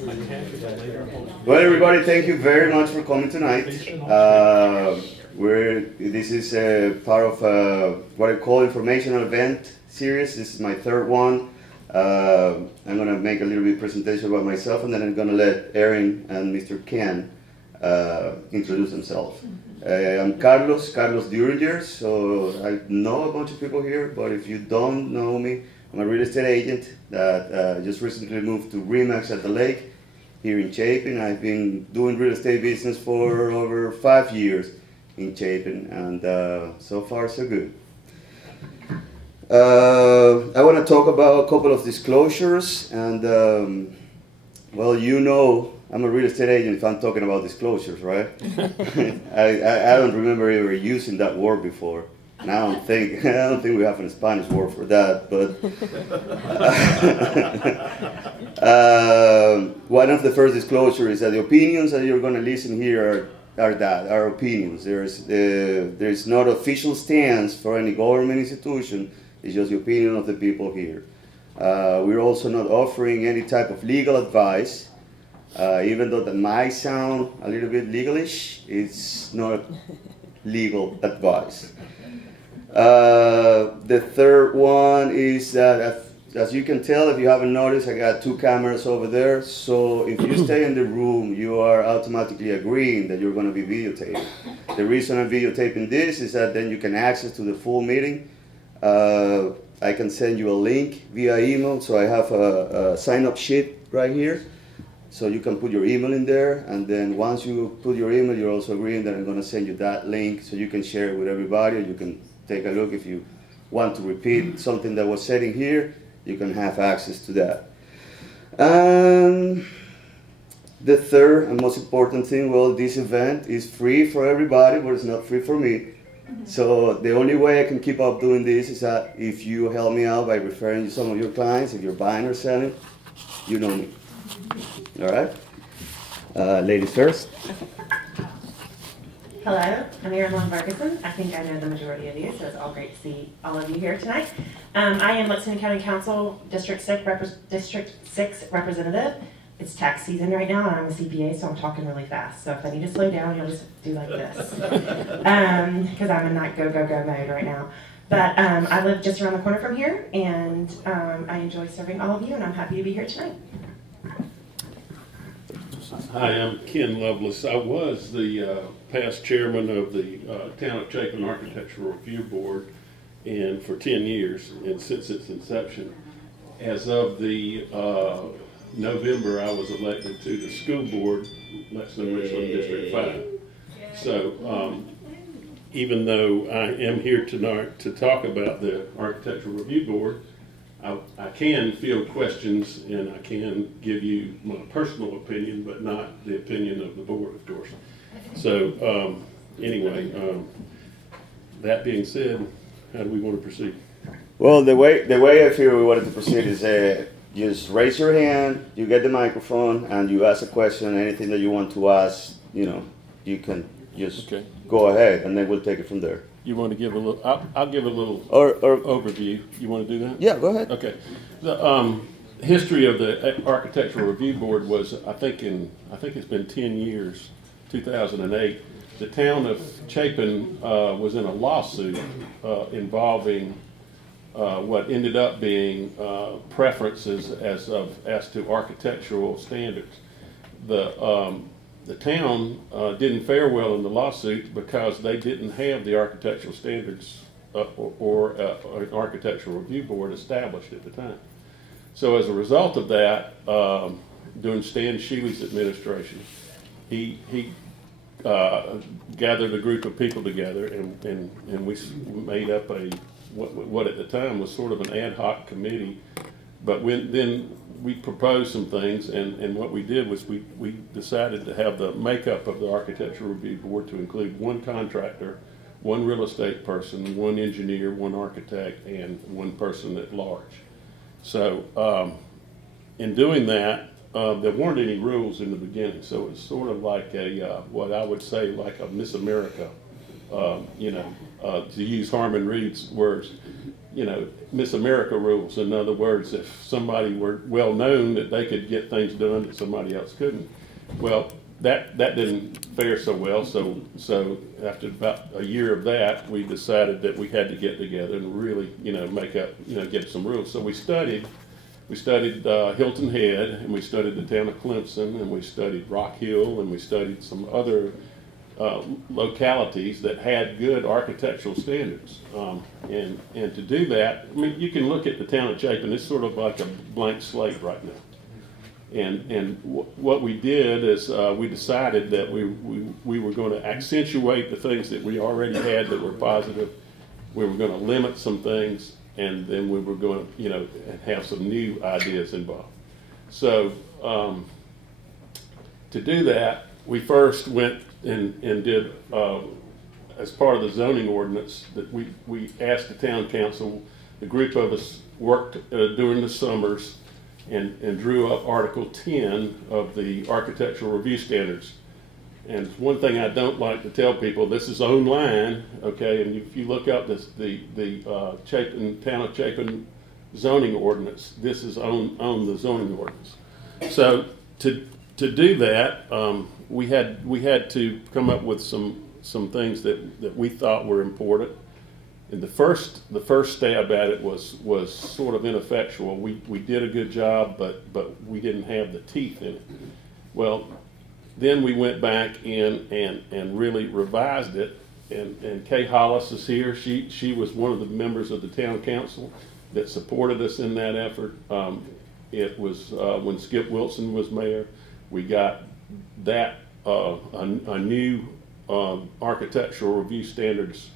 Well, everybody, thank you very much for coming tonight. This is a part of what I call Informational event series. This is my third one. I'm going to make a little bit presentation about myself, and then I'm going to let Erin and Mr. Ken introduce themselves. I'm Carlos Duringer, so I know a bunch of people here, but if you don't know me, I'm a real estate agent that just recently moved to Remax at the lake here in Chapin. I've been doing real estate business for over 5 years in Chapin, and so far so good. I want to talk about a couple of disclosures, and well, you know, I'm a real estate agent if I'm talking about disclosures, right? I don't remember ever using that word before. And I don't think we have a Spanish word for that, but one of the first disclosures is that the opinions that you're going to listen here are opinions. There's not official stance for any government institution. It's just the opinion of the people here. We're also not offering any type of legal advice, even though that might sound a little bit legalish. It's not legal advice. The third one is that, as you can tell, if you haven't noticed, I got 2 cameras over there. So if you stay in the room, you are automatically agreeing that you're going to be videotaped. The reason I'm videotaping this is that then you can access to the full meeting. I can send you a link via email. So I have a sign-up sheet right here. So you can put your email in there, and then once you put your email, you're also agreeing that I'm going to send you that link so you can share it with everybody, or you can take a look. If you want to repeat something that was said in here, you can have access to that. And the third and most important thing, well, this event is free for everybody, but it's not free for me. So the only way I can keep up doing this is that if you help me out by referring to some of your clients, if you're buying or selling, you know me. All right? Ladies first. Hello, I'm Erin Ferguson. I think I know the majority of you, so it's all great to see all of you here tonight. I am Lexington County Council District 6 representative. It's tax season right now, and I'm a CPA, so I'm talking really fast. So if I need to slow down, you'll just do like this, because I'm in that go mode right now. But I live just around the corner from here, and I enjoy serving all of you, and I'm happy to be here tonight. Hi, I'm Ken Lovelace. I was the past chairman of the Town of Chapin Architectural Review Board and for 10 years, and since its inception. As of the November, I was elected to the school board, Lexington Richland District 5. So even though I am here tonight to talk about the Architectural Review Board, I can field questions, and I can give you my personal opinion, but not the opinion of the board, of course. So anyway, that being said, how do we want to proceed? Well, the way I feel we wanted to proceed is just raise your hand, you get the microphone, and you ask a question. Anything that you want to ask, you know, you can just go ahead, and then we'll take it from there. You want to give a little? I'll give a little overview. You want to do that? Yeah, go ahead. Okay. The history of the Architectural Review Board was, I think it's been 10 years. 2008. The town of Chapin was in a lawsuit involving what ended up being preferences as to architectural standards. The town didn't fare well in the lawsuit because they didn't have the architectural standards or an architectural review board established at the time. So as a result of that, during Stan Shealy's administration, he gathered a group of people together, and we made up what at the time was sort of an ad hoc committee. But then we proposed some things, and what we did was we decided to have the makeup of the Architectural Review Board to include 1 contractor, 1 real estate person, 1 engineer, 1 architect, and 1 person at large. So in doing that, there weren't any rules in the beginning, so it was sort of like what I would say like a Miss America, to use Harmon Reed's words. you know, Miss America rules. In other words, if somebody were well known that they could get things done that somebody else couldn't. Well, that didn't fare so well. So after about a year of that, we decided that we had to get together and really, you know, make up, you know, get some rules. So we studied Hilton Head, and we studied the town of Clemson, and we studied Rock Hill, and we studied some other localities that had good architectural standards. And to do that, I mean, you can look at the town of Chapin. It's sort of like a blank slate right now. And what we did is we decided that we were going to accentuate the things that we already had that were positive. We were going to limit some things, and then we were going to, you know, have some new ideas involved. So to do that, we first went and did, as part of the zoning ordinance, that we asked the town council, a group of us worked during the summers and drew up Article 10 of the Architectural Review Standards. And one thing I don't like to tell people, this is online, okay, and if you look up the Chapin, town of Chapin zoning ordinance, this is on the zoning ordinance. So to do that, we had to come up with some things that we thought were important. And the first stab at it was sort of ineffectual. We did a good job, but we didn't have the teeth in it. Well, then we went back in and really revised it. And Kay Hollis is here. She was one of the members of the town council that supported us in that effort. It was when Skip Wilson was mayor. We got that a new architectural review standards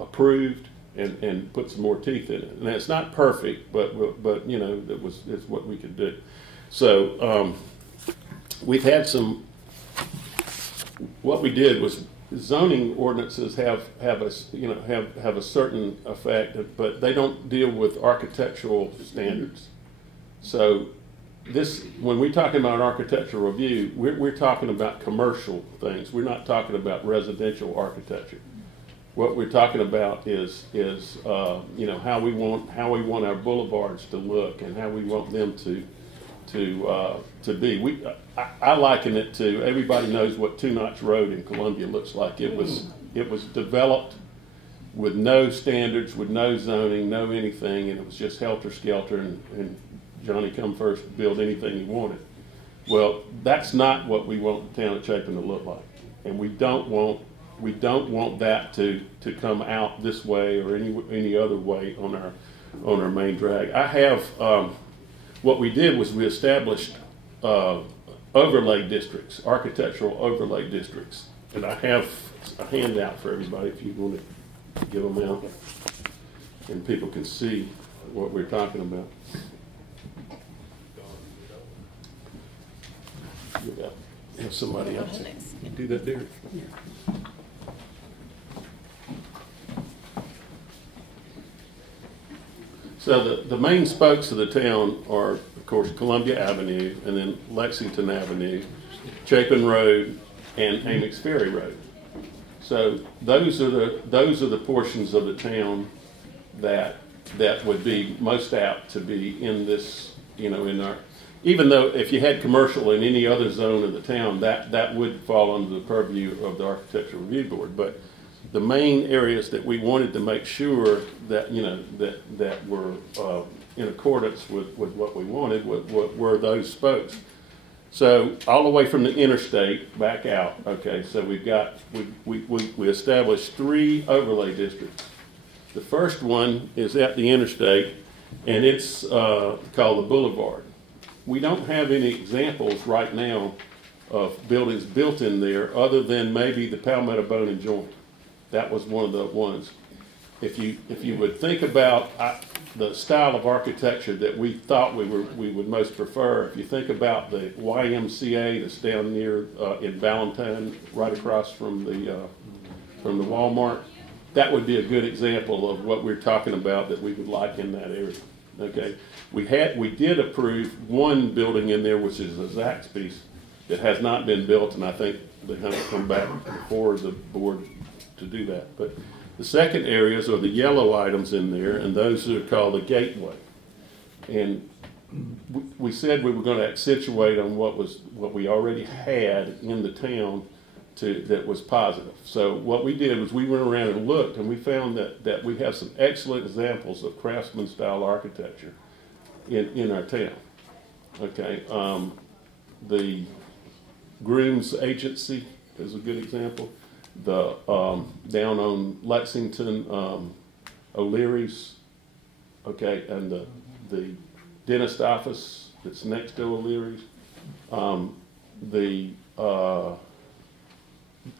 approved and put some more teeth in it. And it's not perfect, but you know, it's what we could do. So we've had some. What we did was zoning ordinances have a certain effect, but they don't deal with architectural standards. So when we're talking about architectural review, we're talking about commercial things. We're not talking about residential architecture. What we're talking about is you know, how we want our boulevards to look and how we want them to be. I liken it to, everybody knows what Two Notch Road in Columbia looks like. It was developed with no standards, with no zoning, no anything, and it was just helter-skelter, and Johnny come first to build anything he wanted. Well, that's not what we want the town of Chapin to look like, and we don't want that to come out this way or any other way on our main drag. I have what we did was we established overlay districts, architectural overlay districts, and I have a handout for everybody if you want to give them out, and people can see what we're talking about. Have somebody else do that there. So the main spokes of the town are, of course, Columbia Avenue, and then Lexington Avenue, Chapin Road, and Amix Ferry Road. So those are the portions of the town that would be most apt to be in this, you know, in our. Even though if you had commercial in any other zone of the town, that would fall under the purview of the Architectural Review Board. But the main areas that we wanted to make sure that, you know, that were in accordance with what we wanted were those spokes. So all the way from the interstate back out. Okay, so we established 3 overlay districts. The first one is at the interstate, and it's called the Boulevard. We don't have any examples right now of buildings built in there other than maybe the Palmetto Bone and Joint. That was one of the ones. If you would think about the style of architecture that we thought we would most prefer, if you think about the YMCA that's down near in Valentine, right across from the Walmart, that would be a good example of what we're talking about that we would like in that area. Okay, we did approve one building in there, which is a Zaxby's that has not been built, and I think they're going to come back before the board to do that. But The second areas are the yellow items in there, and those are called the gateway. And we said we were going to accentuate on what we already had in the town that was positive. So what we did was we went around and looked, and we found that we have some excellent examples of craftsman style architecture in our town. Okay, the Grooms Agency is a good example. The down on Lexington, O'Leary's, okay, and the dentist office that's next to O'Leary's, the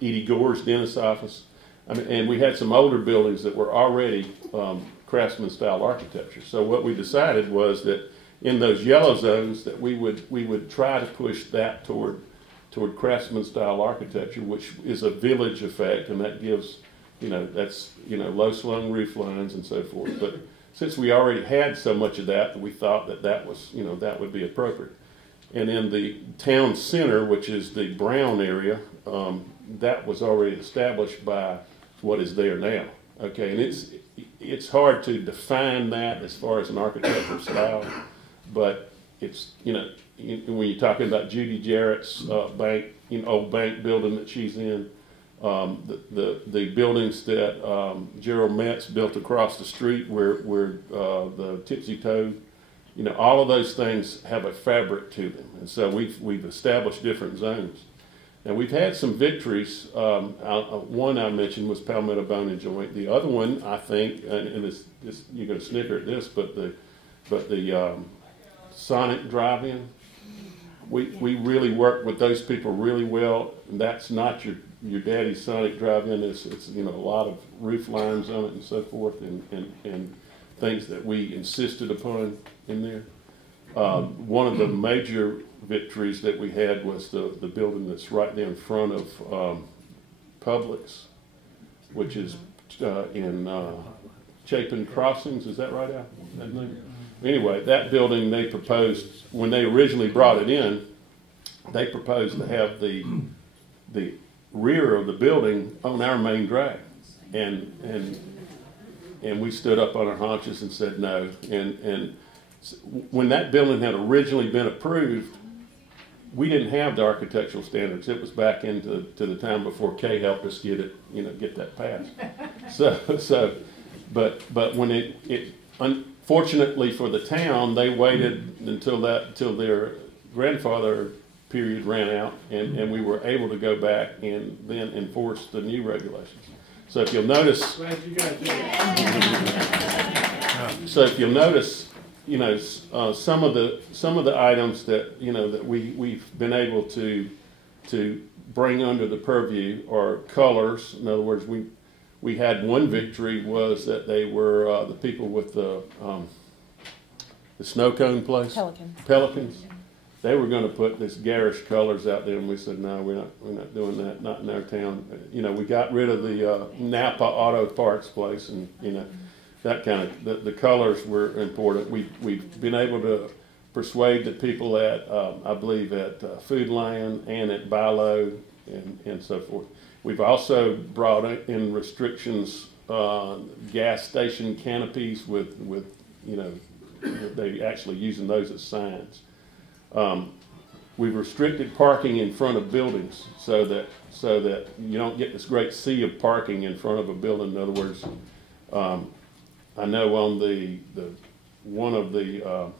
Edie Gore's dentist office. I mean, and we had some older buildings that were already craftsman style architecture. So what we decided was that in those yellow zones that we would try to push that toward craftsman style architecture, which is a village effect, and that gives, that's, low slung roof lines and so forth. But since we already had so much of that, we thought that was, that would be appropriate. And in the town center, which is the brown area, that was already established by what is there now. Okay, and it's hard to define that as far as an architectural style, but it's, when you're talking about Judy Jarrett's bank, old bank building that she's in, the buildings that Gerald Metz built across the street where the Tipsy Toad, all of those things have a fabric to them, and so we've established different zones. Now we've had some victories. One I mentioned was Palmetto Bone and Joint. The other one, I think, and this you're going to snicker at this, but the Sonic Drive-In. We really worked with those people really well. And that's not your daddy's Sonic Drive-In. It's a lot of roof lines on it and so forth, and things that we insisted upon in there. One of the major victories that we had was the building that's right there in front of Publix, which is in Chapin Crossings. Is that right, Al? That name? Anyway, that building, they proposed, when they originally brought it in, they proposed to have the rear of the building on our main drag. And we stood up on our haunches and said no. And when that building had originally been approved, we didn't have the architectural standards. It was back into the time before Kay helped us get it, get that passed. But when it unfortunately for the town, they waited until their grandfather period ran out, and we were able to go back and then enforce the new regulations. So if you'll notice, glad you guys did it. So if you'll notice, some of the items that that we've been able to bring under the purview are colors. In other words, we had one victory was that they were the people with the snow cone place. Pelicans. They were going to put this garish colors out there, and we said no, we're not doing that. Not in our town. We got rid of the Napa Auto Parts place, and that kind of the colors were important. We've been able to persuade the people at I believe at Food Lion and at Bilo and so forth. We've also brought in restrictions, gas station canopies with they actually using those as signs. We've restricted parking in front of buildings so that you don't get this great sea of parking in front of a building. In other words, I know on the one of the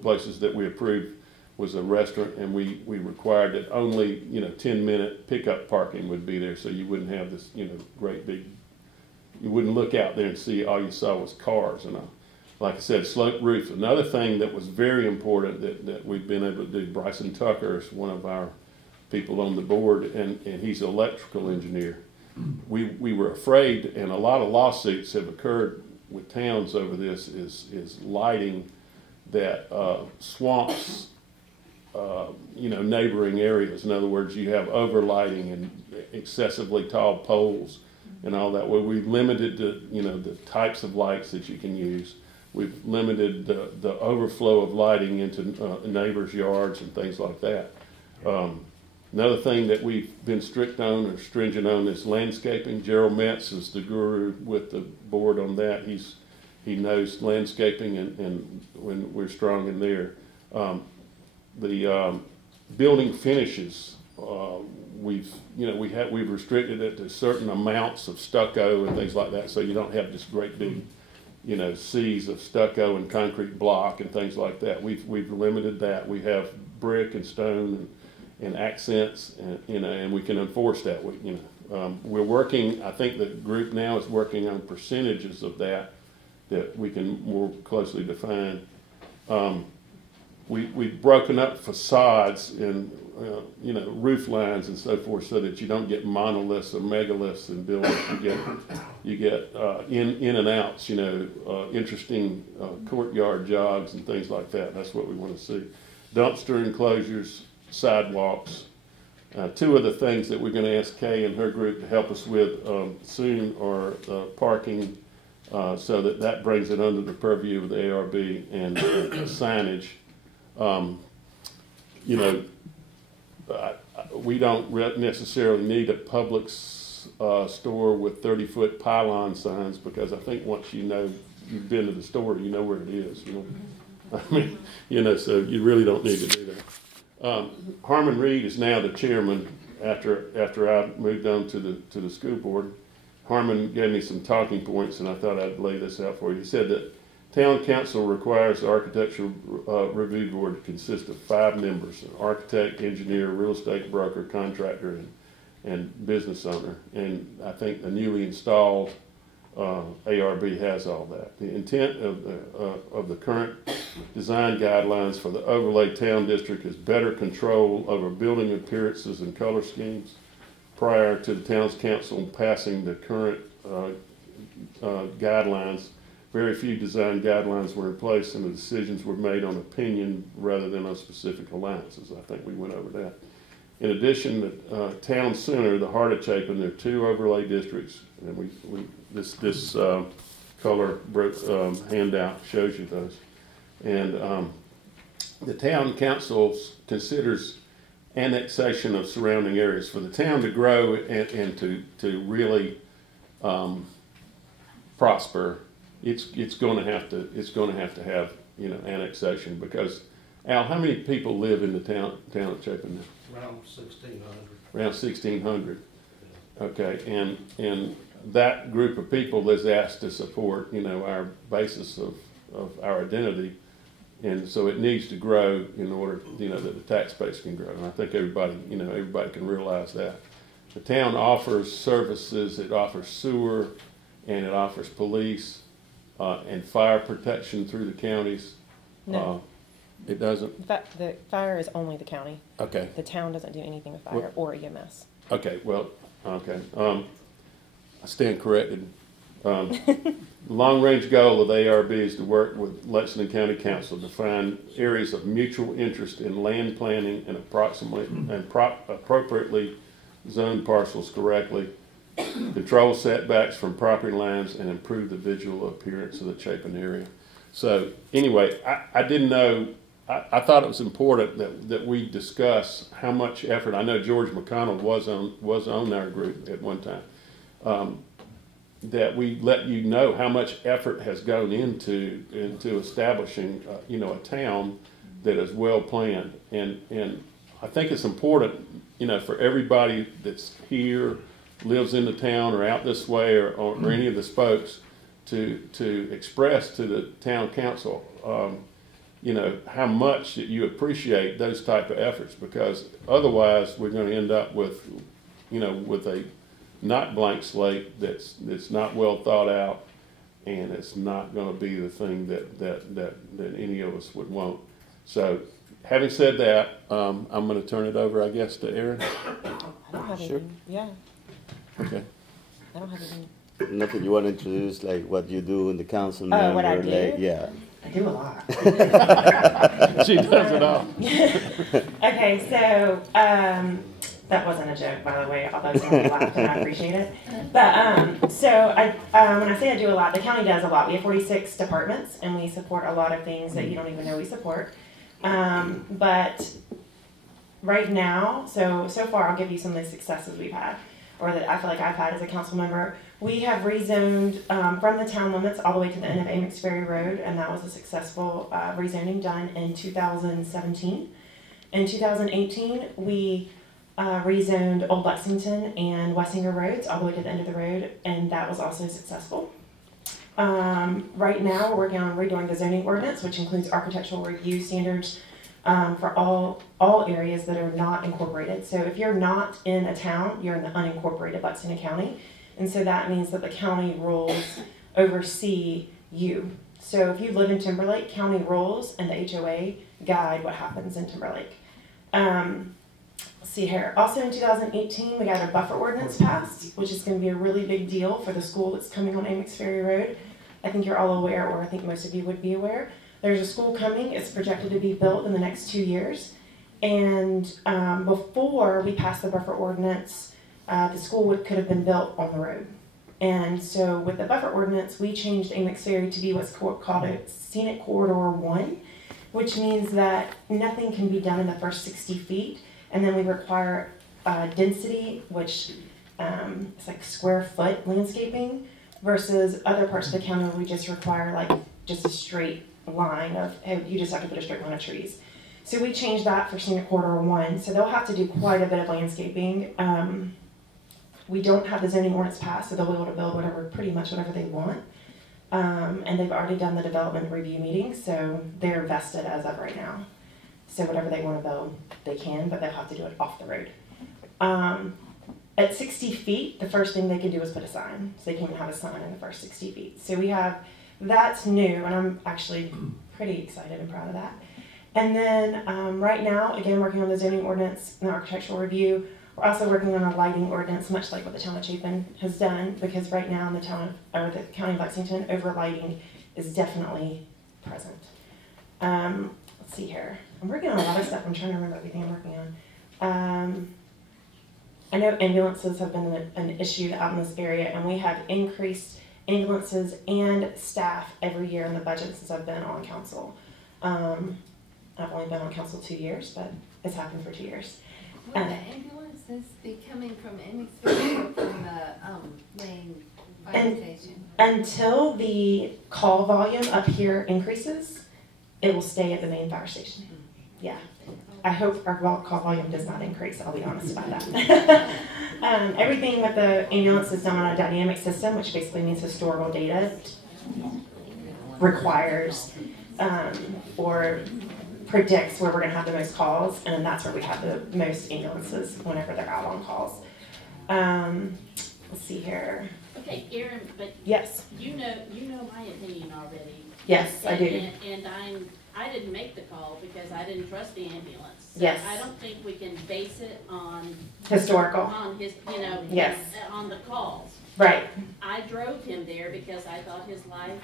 places that we approved was a restaurant, and we required that only 10-minute pickup parking would be there, so you wouldn't have this great big. You wouldn't look out there and see all you saw was cars and all. Like I said, sloped roofs. Another thing that was very important that we've been able to do. Bryson Tucker is one of our people on the board, and he's an electrical engineer. We were afraid, and a lot of lawsuits have occurred with towns over this. Is lighting that swamps. Neighboring areas. In other words, you have overlighting and excessively tall poles and all that. Well, we've limited the types of lights that you can use. We've limited the overflow of lighting into neighbors' yards and things like that. Another thing that we've been strict on or stringent on is landscaping. Gerald Metz is the guru with the board on that. He knows landscaping, and when we're strong in there. The building finishes, we've restricted it to certain amounts of stucco and things like that, so you don't have this great big, seas of stucco and concrete block and things like that. We've limited that. We have brick and stone and accents, and we can enforce that. We're working. I think the group now is working on percentages of that we can more closely define. We've broken up facades and roof lines and so forth, so that you don't get monoliths or megaliths in buildings. You get in and outs. Interesting courtyard jogs and things like that. That's what we want to see. Dumpster enclosures, sidewalks. Two of the things that we're going to ask Kay and her group to help us with soon are parking, so that brings it under the purview of the ARB, and signage. We don't necessarily need a Publix store with 30-foot pylon signs, because I think once you've been to the store, you know where it is. So you really don't need to do that. Harmon Reed is now the chairman after I moved on to the school board. Harmon gave me some talking points, and I thought I'd lay this out for you. He said that Town Council requires the Architectural Review Board to consist of 5 members: an architect, engineer, real estate broker, contractor, and business owner. And I think the newly installed ARB has all that. The intent of the current design guidelines for the overlay town district is better control over building appearances and color schemes. Prior to the town's council passing the current guidelines, very few design guidelines were in place, and the decisions were made on opinion rather than on specific allowances. I think we went over that. In addition, the town center, the heart of Chapin, there are 2 overlay districts, and this color handout shows you those. And the town council considers annexation of surrounding areas for the town to grow and to really prosper. It's going to have to have annexation, because Al, how many people live in the town of Chapin now? Around 1,600. Around 1,600. Okay, and that group of people is asked to support our basis of our identity, and so it needs to grow in order that the tax base can grow. And I think everybody can realize that. The town offers services. It offers sewer, and it offers police and fire protection through the counties. No. It doesn't? The fire is only the county. Okay. The town doesn't do anything with fire or EMS. Okay, well, okay. I stand corrected. Long-range goal of the ARB is to work with Lexington County Council to find areas of mutual interest in land planning and appropriately zone parcels correctly, control setbacks from property lines, and improve the visual appearance of the Chapin area. So anyway, I didn't know. I thought it was important that we discuss how much effort. I know George McConnell was on our group at one time. That we let you know how much effort has gone into establishing a town that is well planned, and I think it's important for everybody that's here, lives in the town or out this way, or any of the spokes to express to the town council how much that you appreciate those type of efforts, because otherwise we're going to end up with a not blank slate that's not well thought out, and it's not going to be the thing that any of us would want. So having said that, I'm going to turn it over, I guess, to Aaron. I don't have anything. Yeah. Okay. I don't have anything. Nothing you want to introduce, like what you do in the council member? What I do? Yeah. I do a lot. She does it all. Okay, so that wasn't a joke, by the way, although somebody laughed and I appreciate it. But so when I say I do a lot, the county does a lot. We have 46 departments, and we support a lot of things that you don't even know we support. But right now, so far I'll give you some of the successes we've had, or that I feel like I've had as a council member. We have rezoned from the town limits all the way to the end of Amics Ferry Road, and that was a successful rezoning done in 2017. In 2018, we rezoned Old Lexington and Wessinger Roads all the way to the end of the road, and that was also successful. Right now, we're working on redoing the zoning ordinance, which includes architectural review standards for all areas that are not incorporated. So if you're not in a town, you're in the unincorporated Lexington County. And so that means that the county rules oversee you. So if you live in Timberlake, county rules and the HOA guide what happens in Timberlake. Let's see here. Also in 2018, we got a buffer ordinance passed, which is going to be a really big deal for the school that's coming on Amics Ferry Road. I think you're all aware, or I think most of you would be aware. There's a school coming. It's projected to be built in the next 2 years. And before we passed the buffer ordinance, the school could have been built on the road. And so with the buffer ordinance, we changed Amics Ferry to be what's called a Scenic Corridor 1, which means that nothing can be done in the first 60 feet. And then we require density, which is like square foot landscaping, versus other parts of the county where we just require like just a straight line of, hey, you just have to put a straight line of trees. So we changed that for Scenic Corridor 1. So they'll have to do quite a bit of landscaping. We don't have the zoning ordinance passed, so they'll be able to build pretty much whatever they want. And they've already done the development review meeting, so they're vested as of right now. So whatever they want to build, they can, but they'll have to do it off the road. At 60 feet, the first thing they can do is put a sign. So they can even have a sign in the first 60 feet. So we have, that's new, and I'm actually pretty excited and proud of that. And then right now, again, working on the zoning ordinance and the architectural review. We're also working on a lighting ordinance, much like what the town of Chapin has done, because right now in the town, or the county of Lexington, overlighting is definitely present. Let's see here. I'm working on a lot of stuff. I'm trying to remember everything I'm working on. I know ambulances have been an issue out in this area, and we have increased ambulances and staff every year in the budget since I've been on council. I've only been on council 2 years, but it's happened for 2 years. Will the ambulances be coming from Amics Ferry or from the main fire station? Until the call volume up here increases, it will stay at the main fire station. Yeah. I hope our call volume does not increase, I'll be honest about that. Everything with the ambulance is done on a dynamic system, which basically means historical data requires or predicts where we're going to have the most calls, and that's where we have the most ambulances whenever they're out on calls. Let's see here. Okay, Erin, but yes, you know my opinion already. Yes, I do. And I didn't make the call because I didn't trust the ambulance. So yes. I don't think we can base it on historical. On his, yes, on the calls. Right. I drove him there because I thought his life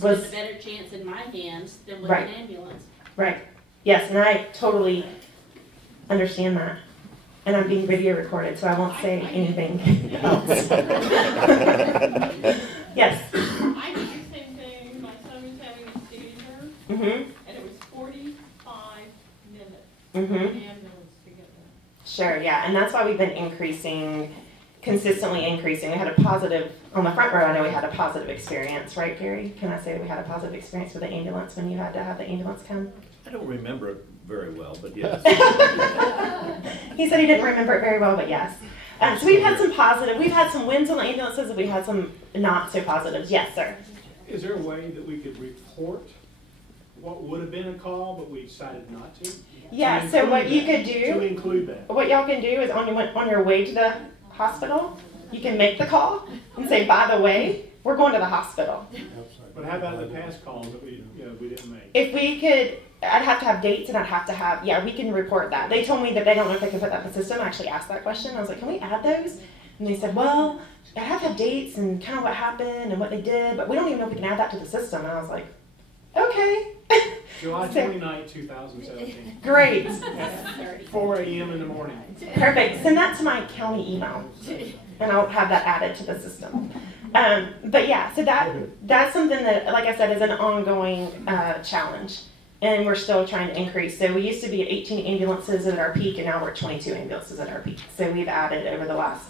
was a better chance in my hands than with an ambulance. Right. Yes, and I totally understand that. And I'm being video recorded, so I won't say anything else. Yes? I did the same thing. My son was having a seizure, and it was 45 minutes for the ambulance to get there. Sure, yeah, and that's why we've been consistently increasing. We had a positive, on the front row, I know we had a positive experience, right, Gary? Can I say we had a positive experience with the ambulance when you had to have the ambulance come? I don't remember it very well, but yes. He said he didn't remember it very well, but yes. So we've had some positive, we've had some wins on the ambulances, and we had some not so positives. Yes, sir. Is there a way that we could report what would have been a call, but we decided not to? Yeah, so what you could do, to include that. What y'all can do is on your way to the hospital, you can make the call and say, by the way, we're going to the hospital. But how about the past calls that we didn't make? If we could, I'd have to have dates, and I'd have to have, yeah, we can report that. They told me that they don't know if they can put that in the system. I actually asked that question. I was like, can we add those? And they said, well, I have to have dates and kind of what happened and what they did, but we don't even know if we can add that to the system. And I was like, okay. July 29, 2017. Great. 4 a.m. in the morning. Perfect. Send that to my county email, and I'll have that added to the system. But yeah, so that's something that, like I said, is an ongoing challenge. and we're still trying to increase. So we used to be at 18 ambulances at our peak, and now we're at 22 ambulances at our peak. So we've added, over the last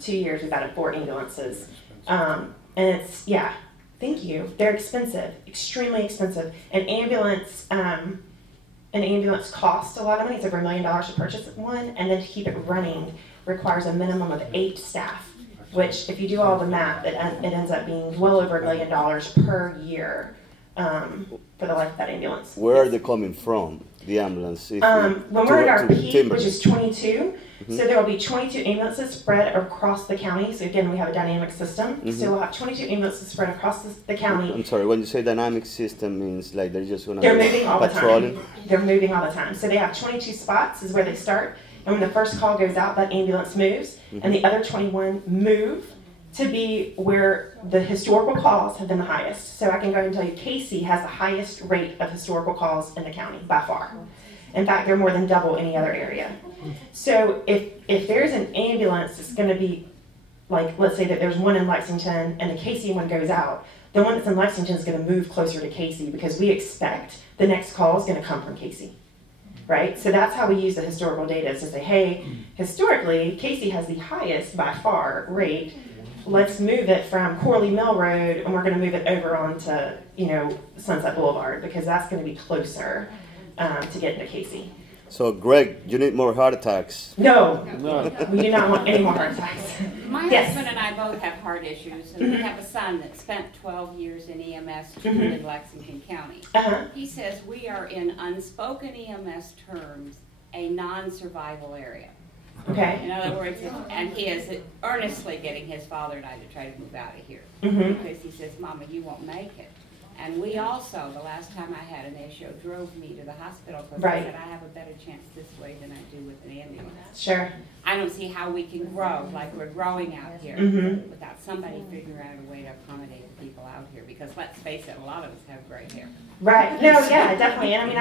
2 years, we've added 4 ambulances. And it's, yeah, thank you. They're expensive, extremely expensive. An ambulance costs a lot of money. It's over $1 million to purchase one, and then to keep it running requires a minimum of 8 staff, which, if you do all the math, it ends up being well over $1 million per year for the life of that ambulance. Where are they coming from, the ambulance? When we're at our peak, Timberlake, which is 22, so there will be 22 ambulances spread across the county. So again, we have a dynamic system. So we'll have 22 ambulances spread across the county. I'm sorry, when you say dynamic system, means like they're just going to They're moving all the patrolling? time. They're moving all the time. So they have 22 spots is where they start. And when the first call goes out, that ambulance moves. And the other 21 move to be where the historical calls have been the highest. So I can go ahead and tell you, Casey has the highest rate of historical calls in the county by far. In fact, they're more than double any other area. So if there's an ambulance that's going to be, like, let's say that there's one in Lexington and the Casey one goes out, the one that's in Lexington is going to move closer to Casey because we expect the next call is going to come from Casey. Right? So that's how we use the historical data, is to say, hey, historically, Casey has the highest by far rate. Let's move it from Corley Mill Road, and we're going to move it over onto, Sunset Boulevard, because that's going to be closer to get into Casey. So, Greg, you need more heart attacks. No, we do not want any more heart attacks. My Yes. husband and I both have heart issues, and we have a son that spent 12 years in EMS in Lexington County. He says we are, in unspoken EMS terms, a non-survival area. Okay. In other words, and he is earnestly getting his father and I to try to move out of here. Because he says, Mama, you won't make it. And we also, the last time I had an issue, drove me to the hospital because I said I have a better chance this way than I do with an ambulance. Sure. I don't see how we can grow like we're growing out here without somebody figuring out a way to accommodate the people out here. Because let's face it, a lot of us have gray hair. Right. No, yeah, definitely. And I mean,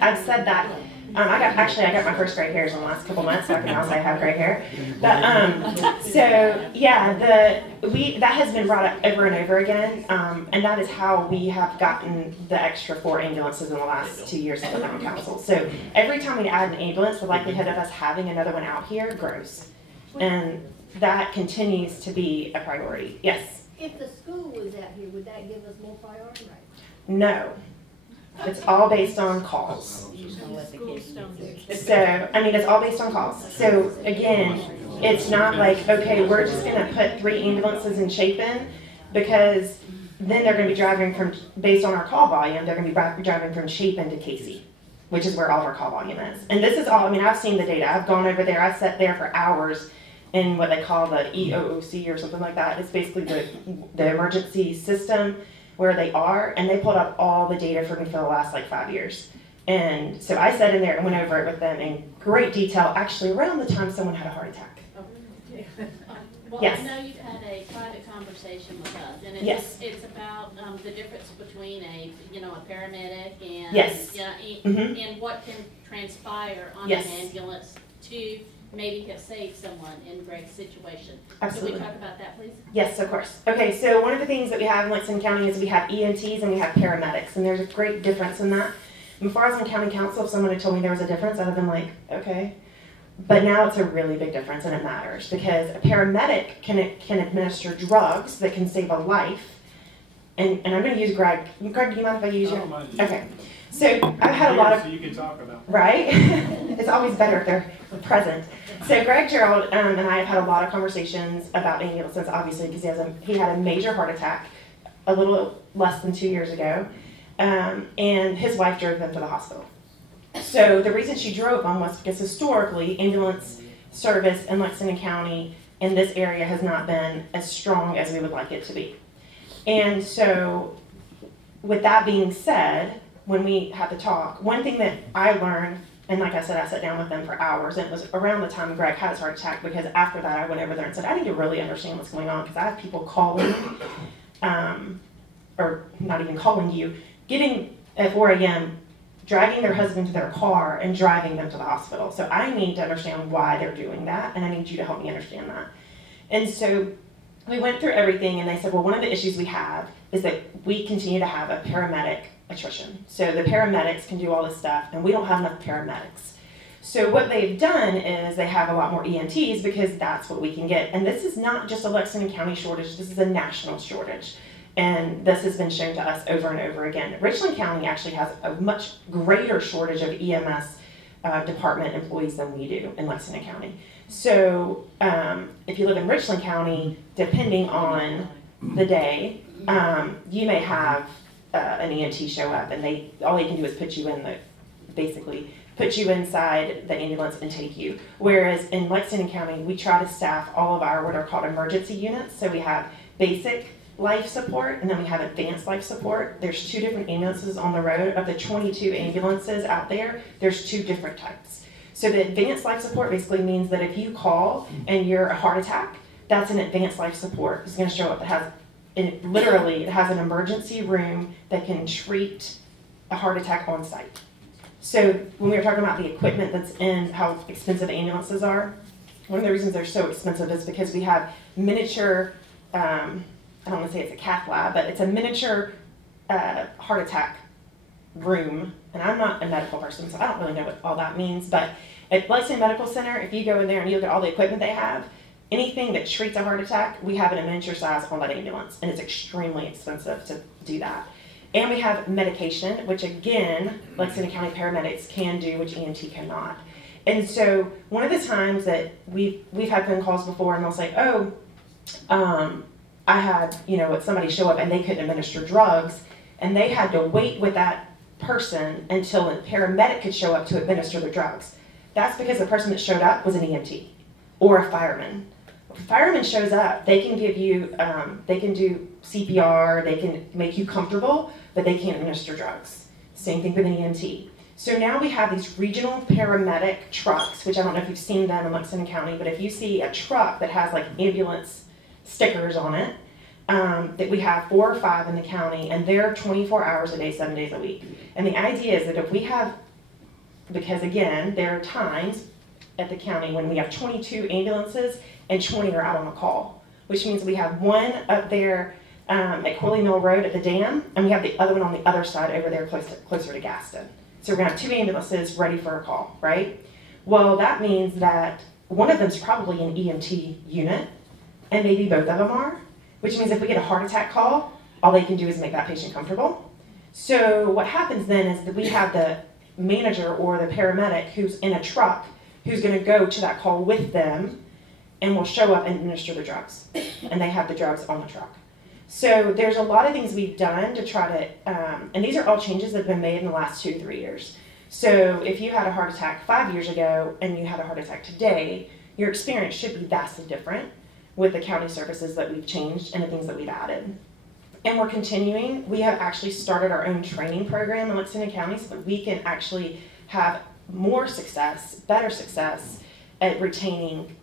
I've said that. I got my first gray hairs in the last couple months, so I can now say I have gray hair. But so yeah, that has been brought up over and over again, and that is how we have gotten the extra 4 ambulances in the last 2 years of the town council. So every time we add an ambulance, the likelihood of us having another one out here grows, and that continues to be a priority. Yes. If the school was out here, would that give us more priority? No. It's all based on calls. So, I mean, it's all based on calls. So, again, it's not like, okay, we're just going to put 3 ambulances in Chapin, because then they're going to be driving from, based on our call volume, they're going to be driving from Chapin to Casey, which is where all of our call volume is. And this is all, I mean, I've seen the data. I've gone over there. I sat there for hours in what they call the EOOC or something like that. It's basically the emergency system where they are, and they pulled up all the data for me for the last 5 years. And so I sat in there and went over it with them in great detail, actually around the time someone had a heart attack. Well, Yes. I know you've had a private conversation with us, and it's about the difference between a paramedic and and what can transpire on an ambulance to maybe have saved someone in Greg's situation. Absolutely. Can we talk about that, please? Yes, of course. Okay, so one of the things that we have in Lexington County is we have EMTs and we have paramedics, and there's a great difference in that. Before I was on county council, if someone had told me there was a difference, I'd have been like, okay. But now it's a really big difference, and it matters, because a paramedic can administer drugs that can save a life. And I'm going to use Greg. Greg, do you mind if I use your? Okay. So I've had a lot of. So you can talk about. Right? It's always better if they're present. So Greg Gerald and I have had a lot of conversations about ambulances, obviously, because he had a major heart attack a little less than 2 years ago, and his wife drove them to the hospital. So the reason she drove them was because historically, ambulance service in Lexington County in this area has not been as strong as we would like it to be. And so with that being said, when we had the talk, one thing that I learned, and like I said, I sat down with them for hours, and it was around the time Greg had his heart attack, because after that I went over there and said, I need to really understand what's going on, because I have people calling, or not even calling you, getting at 4 a.m., dragging their husband to their car and driving them to the hospital. So I need to understand why they're doing that, and I need you to help me understand that. And so we went through everything, and they said, well, one of the issues we have is that we continue to have a paramedic attrition. So the paramedics can do all this stuff, and we don't have enough paramedics. So what they've done is they have a lot more EMTs because that's what we can get. And this is not just a Lexington County shortage, this is a national shortage. And this has been shown to us over and over again. Richland County actually has a much greater shortage of EMS department employees than we do in Lexington County. So if you live in Richland County, depending on the day, you may have an EMT show up, and all they can do is put you inside the ambulance and take you. Whereas in Lexington County, we try to staff all of our what are called emergency units. So we have basic life support, and then we have advanced life support. There's 2 different ambulances on the road. Of the 22 ambulances out there, there's 2 different types. So the advanced life support basically means that if you call and you're a heart attack, that's an advanced life support. It's going to show up. It has an emergency room that can treat a heart attack on site. So when we were talking about the equipment that's in, how expensive ambulances are, one of the reasons they're so expensive is because we have miniature, I don't want to say it's a cath lab, but it's a miniature heart attack room. And I'm not a medical person, so I don't really know what all that means. But at Lexington Medical Center, if you go in there and you look at all the equipment they have, anything that treats a heart attack, we have it in miniature size on that ambulance. And it's extremely expensive to do that. And we have medication, which again, Lexington County paramedics can do, which EMT cannot. And so one of the times that we've had phone calls before, and they'll say, oh, I had somebody show up and they couldn't administer drugs, and they had to wait with that person until a paramedic could show up to administer the drugs. That's because the person that showed up was an EMT or a fireman. If a fireman shows up, they can give you, they can do CPR, they can make you comfortable, but they can't administer drugs. Same thing with an EMT. So now we have these regional paramedic trucks, which I don't know if you've seen them in Lexington County, but if you see a truck that has like ambulance stickers on it, that we have 4 or 5 in the county, and they're 24 hours a day, 7 days a week. And the idea is that if we have, because again, there are times at the county when we have 22 ambulances and 20 are out on a call, which means we have one up there at Corley Mill Road at the dam, and we have the other one on the other side over there closer to Gaston. So we're going to have 2 ambulances ready for a call, right? Well, that means that one of them is probably an EMT unit, and maybe both of them are, which means if we get a heart attack call, all they can do is make that patient comfortable. So what happens then is that we have the manager or the paramedic who's in a truck who's going to go to that call with them and will show up and administer the drugs. And they have the drugs on the truck. So there's a lot of things we've done to try to, and these are all changes that have been made in the last 2 to 3 years. So if you had a heart attack 5 years ago and you had a heart attack today, your experience should be vastly different with the county services that we've changed and the things that we've added. And we're continuing. We have actually started our own training program in Lexington County so that we can actually have more success, better success at retaining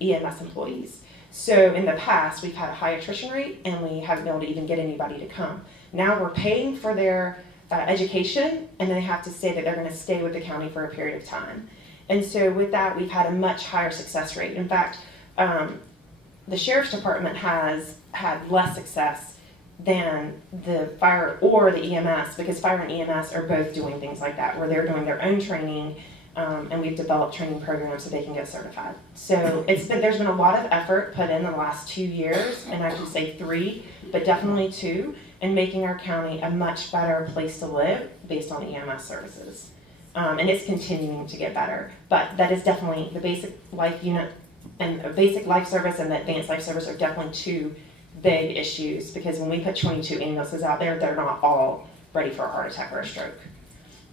EMS employees. So in the past, we've had a high attrition rate and we haven't been able to even get anybody to come. Now we're paying for their education, and then they have to say that they're going to stay with the county for a period of time. And so with that, we've had a much higher success rate. In fact, the Sheriff's Department has had less success than the fire or the EMS, because fire and EMS are both doing things like that, where they're doing their own training, and we've developed training programs so they can get certified. So there's been a lot of effort put in the last 2 years, and I could say 3, but definitely 2, in making our county a much better place to live based on EMS services. And it's continuing to get better, but that is definitely the basic life unit, and a basic life service and the advanced life service are definitely 2 big issues, because when we put 22 ambulances out there, they're not all ready for a heart attack or a stroke.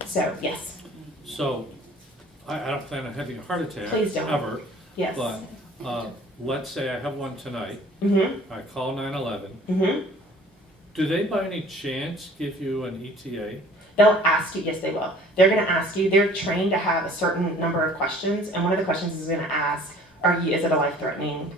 So, yes. So, I don't plan on having a heart attack. Please don't. Ever. Yes. But let's say I have one tonight. Mm-hmm. I call 911. Mm-hmm. Do they by any chance give you an ETA? They'll ask you, yes they will. They're going to ask you, they're trained to have a certain number of questions, and one of the questions is going to ask, is it a life-threatening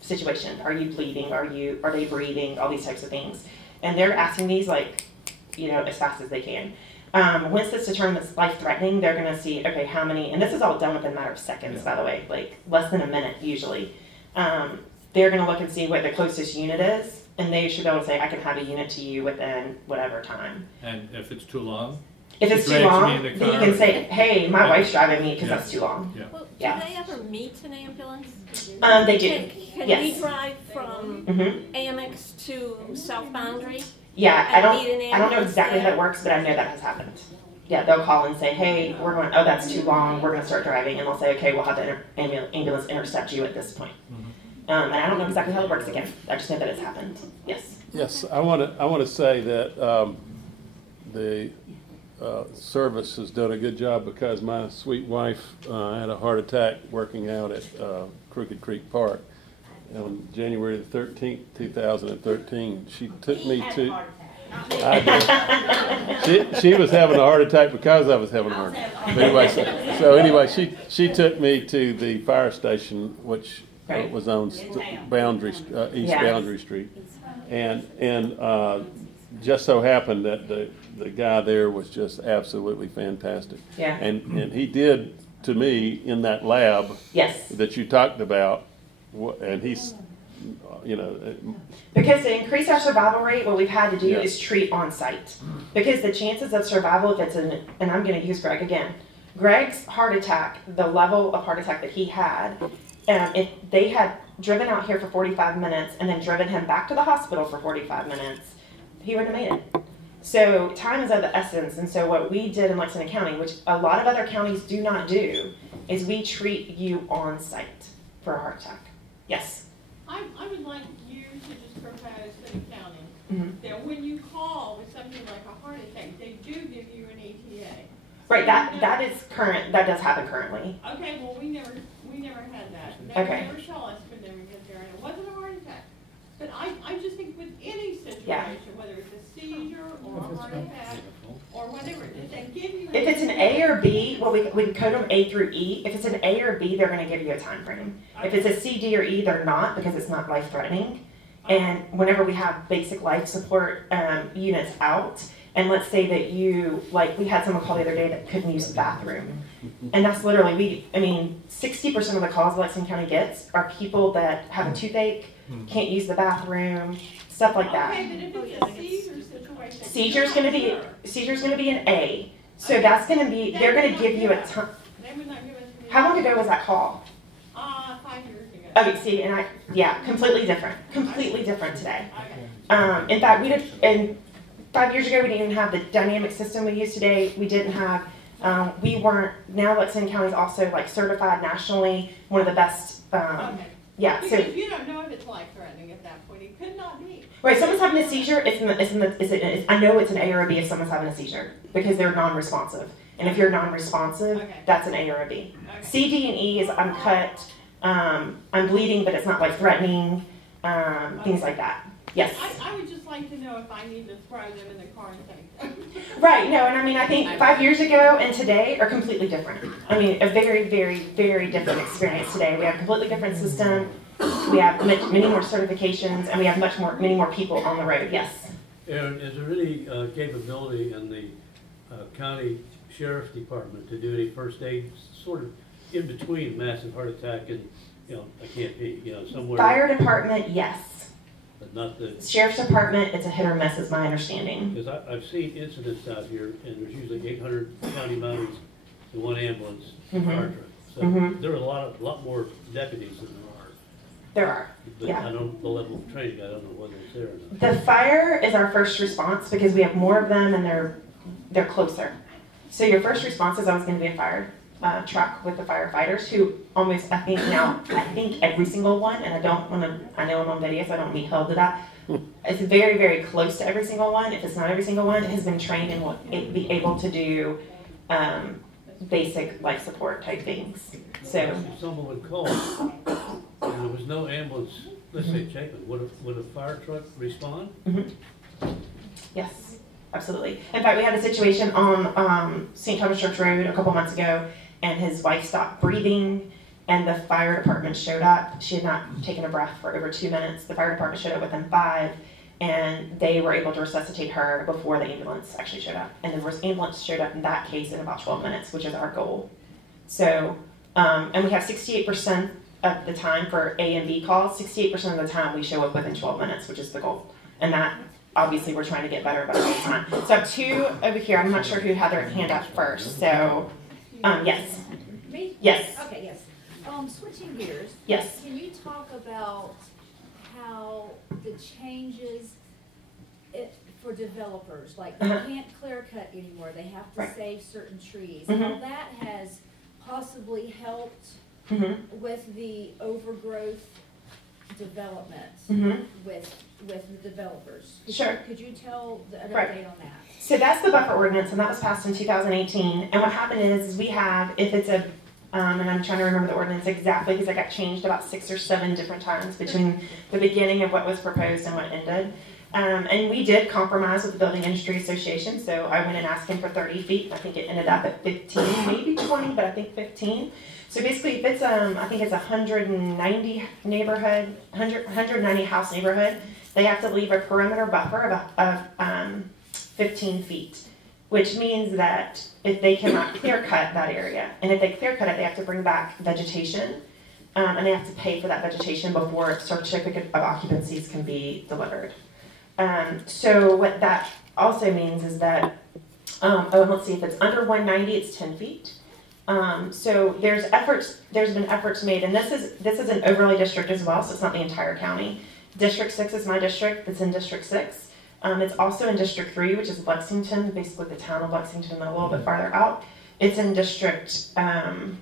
situation? Are you bleeding? Are they breathing? All these types of things. And they're asking these as fast as they can. Once it's determined it's life-threatening, they're going to see, okay, how many, and this is all done within a matter of seconds, by the way, like less than a minute usually. They're going to look and see what the closest unit is, and they should be able to say, I can have a unit to you within whatever time. And if it's too long? If it's too drags long, me in the then you car. can say, hey, my Yeah. wife's driving me because Yeah. that's too long. Yeah. Well, do Yeah. they ever meet an ambulance? They do. Can Yes. we drive from Mm-hmm. Amex to South Boundary? Yeah, And I meet an don't know ambulance exactly how there? it works, but I know that has happened. Yeah, they'll call and say, hey, we're going, oh, that's too long, we're going to start driving, and they'll say, okay, we'll have the ambulance intercept you at this point. And I don't know exactly how it works again. I just know that it's happened. Yes. Yes, I want to say that the service has done a good job because my sweet wife had a heart attack working out at Crooked Creek Park on January the 13th, 2013. She took me to. I did. She was having a heart attack because I was having a heart attack. But anyway, she took me to the fire station, which was on East Boundary Street, and just so happened that the guy there was just absolutely fantastic. Yeah. And he did to me in that lab Yes. that you talked about, and he's, Because to increase our survival rate, what we've had to do Yeah. is treat on site. Because the chances of survival, if it's and I'm going to use Greg again, Greg's heart attack, the level of heart attack that he had, if they had driven out here for 45 minutes and then driven him back to the hospital for 45 minutes, he wouldn't have made it. So time is of the essence. And so what we did in Lexington County, which a lot of other counties do not do, is we treat you on site for a heart attack. Yes. I would like you to just propose to the county that when you call with something like a heart attack, they do give you an ETA. Right, that is current, that does happen currently. Okay, well, we never had that. Okay. They never saw us when they would get there, and it wasn't a heart attack. But I just think with any situation, Yeah. whether it's a seizure or a heart attack or whatever, if they give you. If it's an A or B, well, we can code them A through E. If it's an A or B, they're going to give you a time frame. If it's a C, D, or E, they're not because it's not life-threatening. And whenever we have basic life support units out, and let's say that we had someone call the other day that couldn't use the bathroom. And that's literally, 60% of the calls Lexington County gets are people that have a toothache, can't use the bathroom, stuff like that. Okay, but if it's a seizure situation. Seizure's going to be an A. So that's going to be, they're going to give you a time. They would not give us. How long ago was that call? 5 years ago. Okay, see, completely different today. In fact, and 5 years ago, we didn't even have the dynamic system we use today. We didn't have, now Lexington County is also certified nationally, one of the best, Okay. yeah. Because So, you don't know if it's life-threatening at that point. It could not be. right, someone's having a seizure, I know it's an A or a B if someone's having a seizure, because they're non-responsive. And if you're non-responsive, Okay. that's an A or a B. Okay. C, D, and E is I'm cut, I'm bleeding, but it's not life-threatening, things like that. Yes. I would just like to know if I need to throw them in the car and take them. Right, no, and I think 5 years ago and today are completely different. A very, very, very different experience today. We have a completely different system. We have many more certifications, and we have many more people on the road. Yes. Aaron, is there any capability in the county sheriff's department to do any first aid sort of in between massive heart attack and, I can't be, somewhere? Fire department, yes. But not the. Sheriff's department, it's a hit or miss, is my understanding. Because I've seen incidents out here, and there's usually 800 county mounties and one ambulance fire truck. So there are a lot more deputies than there are. There are, But yeah. I don't, the level of training, I don't know whether it's there or not. The fire is our first response because we have more of them and they're closer. So your first response is always going to be a fire truck with the firefighters who almost, I think every single one, and I know I'm on video, so I don't want to be held to that. It's very, very close to every single one. If it's not every single one, it has been trained and will be able to do basic life support type things. So If someone would call and there was no ambulance, let's say Chapin, would a fire truck respond? yes, absolutely. In fact, we had a situation on St. Thomas Church Road a couple months ago, and his wife stopped breathing, and the fire department showed up. She had not taken a breath for over 2 minutes. The fire department showed up within 5, and they were able to resuscitate her before the ambulance actually showed up. And the ambulance showed up in that case in about 12 minutes, which is our goal. So, and we have 68% of the time for A and B calls, 68% of the time we show up within 12 minutes, which is the goal. And that, obviously, we're trying to get better about all the time. So I have two over here. I'm not sure who had their hand up first. So, yes. Me? Yes. Okay, yes. Switching gears. Yes. Can you talk about how the changes for developers, like they can't clear cut anymore, they have to save certain trees, how that has possibly helped with the overgrowth development with the developers? Could you tell an update on that? So that's the buffer ordinance, and that was passed in 2018. And what happened is we have, if it's a, and I'm trying to remember the ordinance exactly because it got changed about 6 or 7 different times between the beginning of what was proposed and what ended. And we did compromise with the Building Industry Association, so I went and asked him for 30 feet. I think it ended up at 15, maybe 20, but I think 15. So basically, if it's I think it's 190 neighborhood, 190 house neighborhood, they have to leave a perimeter buffer of 15 feet, which means that if they cannot clear cut that area, and if they clear cut it, they have to bring back vegetation, and they have to pay for that vegetation before certificate of occupancies can be delivered. So what that also means is that, let's see, if it's under 190, it's 10 feet. So there's been efforts made, and this is an overlay district as well, so it's not the entire county. District 6 is my district, it's in District 6. It's also in District 3, which is Lexington, basically the town of Lexington, and a little bit farther out. It's in District 8,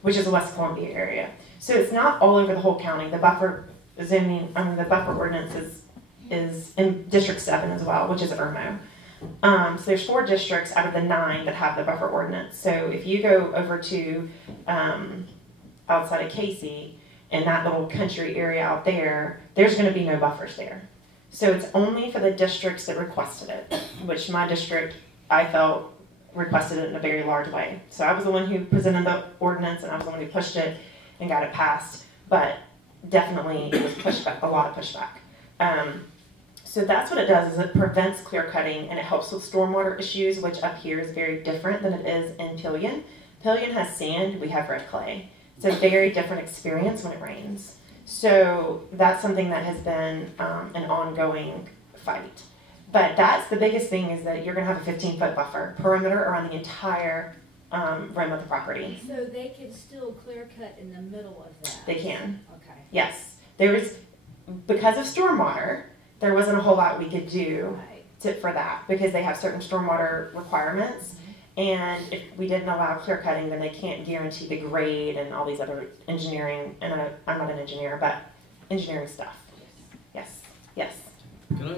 which is the West Columbia area. So it's not all over the whole county. The buffer ordinance is in District 7 as well, which is Irmo. So there's 4 districts out of the 9 that have the buffer ordinance. So if you go over to outside of Casey, in that little country area out there, there's going to be no buffers there. So it's only for the districts that requested it, which my district, I felt, requested it in a very large way. So I was the one who presented the ordinance, and I was the one who pushed it and got it passed, but definitely it was pushback, a lot of pushback. So that's what it does, is it prevents clear cutting, and it helps with stormwater issues, which up here is very different than it is in Pillion. Pillion has sand, we have red clay. It's a very different experience when it rains. So that's something that has been an ongoing fight. But that's the biggest thing, is that you're going to have a 15-foot buffer perimeter around the entire rim of the property. So they can still clear cut in the middle of that? They can. Okay. Yes. Because of stormwater, there wasn't a whole lot we could do for that, because they have certain stormwater requirements. And if we didn't allow clear cutting, then they can't guarantee the grade and all these other engineering, and I'm not an engineer, but engineering stuff. Yes. Yes. Can I